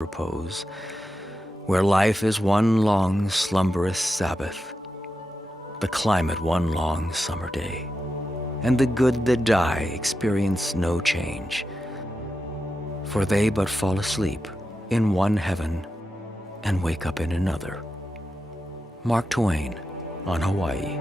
repose, where life is one long slumberous Sabbath, the climate one long summer day, and the good that die experience no change, for they but fall asleep in one heaven and wake up in another. Mark Twain on Hawaii.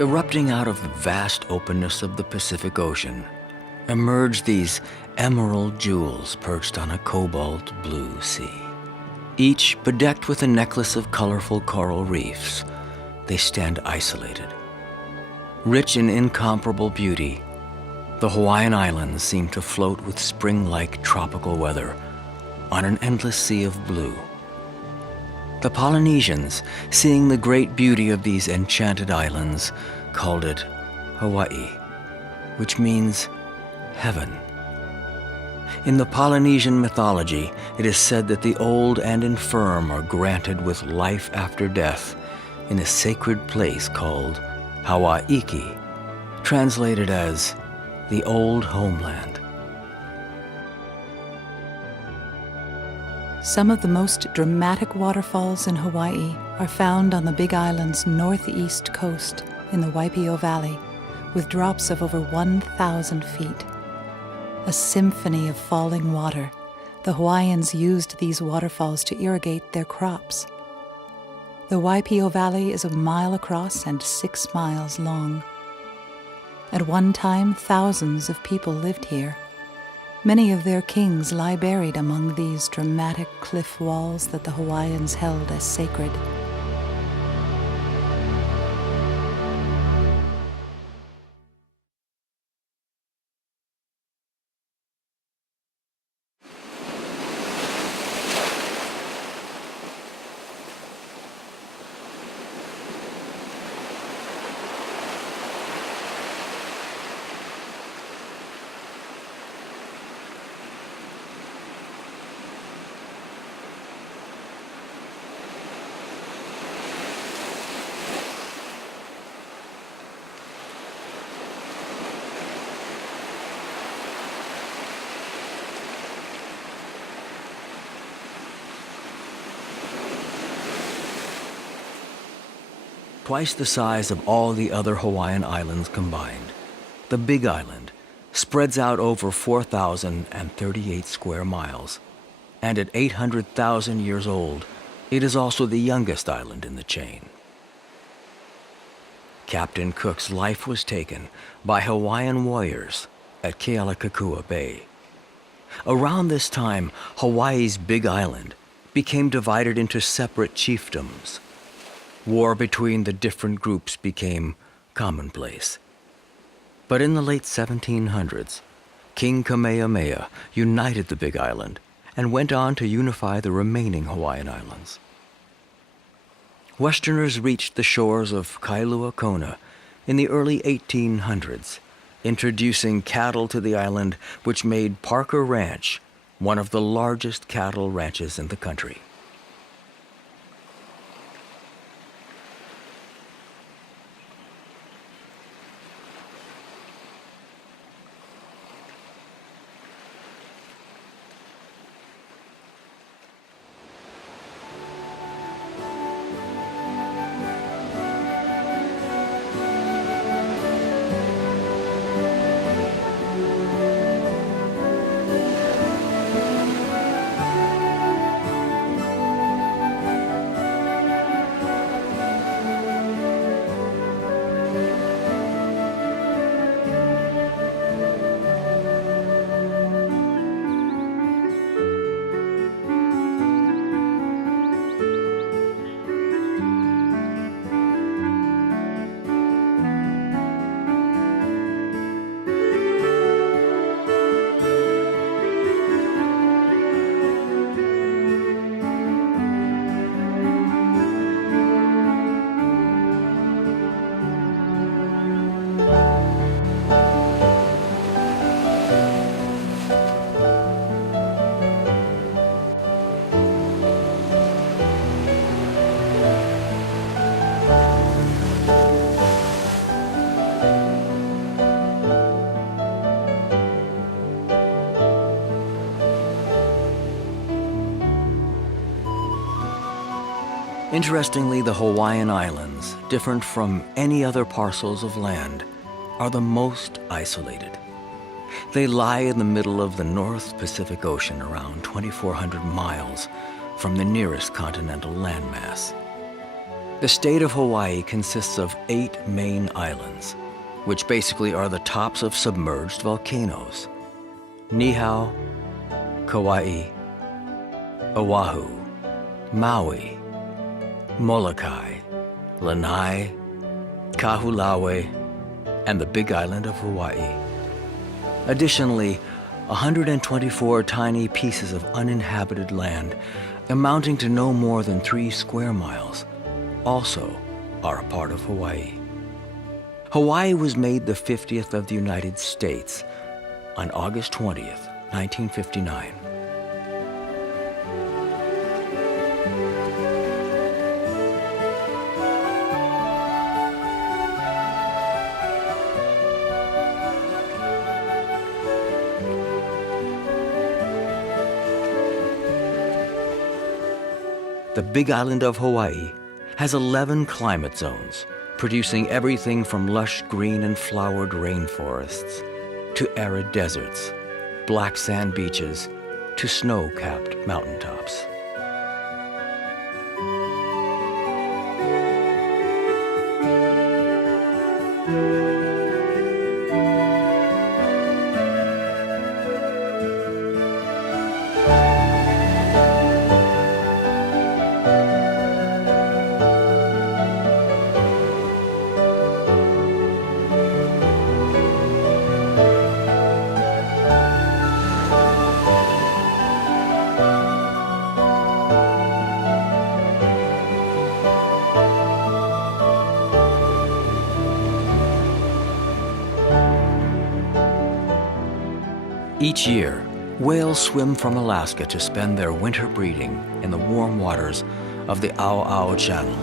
Erupting out of the vast openness of the Pacific Ocean emerge these emerald jewels perched on a cobalt blue sea. Each bedecked with a necklace of colorful coral reefs, they stand isolated. Rich in incomparable beauty, the Hawaiian Islands seem to float with spring-like tropical weather on an endless sea of blue. The Polynesians, seeing the great beauty of these enchanted islands, called it Hawaii, which means heaven. In the Polynesian mythology, it is said that the old and infirm are granted with life after death in a sacred place called Hawaiki, translated as the old homeland. Some of the most dramatic waterfalls in Hawaii are found on the Big Island's northeast coast in the Waipio Valley, with drops of over 1,000 feet. A symphony of falling water, the Hawaiians used these waterfalls to irrigate their crops. The Waipio Valley is a mile across and 6 miles long. At one time, thousands of people lived here. Many of their kings lie buried among these dramatic cliff walls that the Hawaiians held as sacred. Twice the size of all the other Hawaiian islands combined, the Big Island spreads out over 4,038 square miles, and at 800,000 years old, it is also the youngest island in the chain. Captain Cook's life was taken by Hawaiian warriors at Kealakekua Bay. Around this time, Hawaii's Big Island became divided into separate chiefdoms. War between the different groups became commonplace. But in the late 1700s, King Kamehameha united the Big Island and went on to unify the remaining Hawaiian islands. Westerners reached the shores of Kailua Kona in the early 1800s, introducing cattle to the island, which made Parker Ranch one of the largest cattle ranches in the country. Interestingly, the Hawaiian Islands, different from any other parcels of land, are the most isolated. They lie in the middle of the North Pacific Ocean, around 2,400 miles from the nearest continental landmass. The state of Hawaii consists of 8 main islands, which basically are the tops of submerged volcanoes: Niihau, Kauai, Oahu, Maui, Molokai, Lanai, Kahulawe, and the Big Island of Hawaii. Additionally, 124 tiny pieces of uninhabited land, amounting to no more than 3 square miles, also are a part of Hawaii. Hawaii was made the 50th of the United States on August 20th, 1959. The Big Island of Hawaii has 11 climate zones, producing everything from lush green and flowered rainforests to arid deserts, black sand beaches to snow-capped mountaintops. Each year, whales swim from Alaska to spend their winter breeding in the warm waters of the Ao Ao Channel.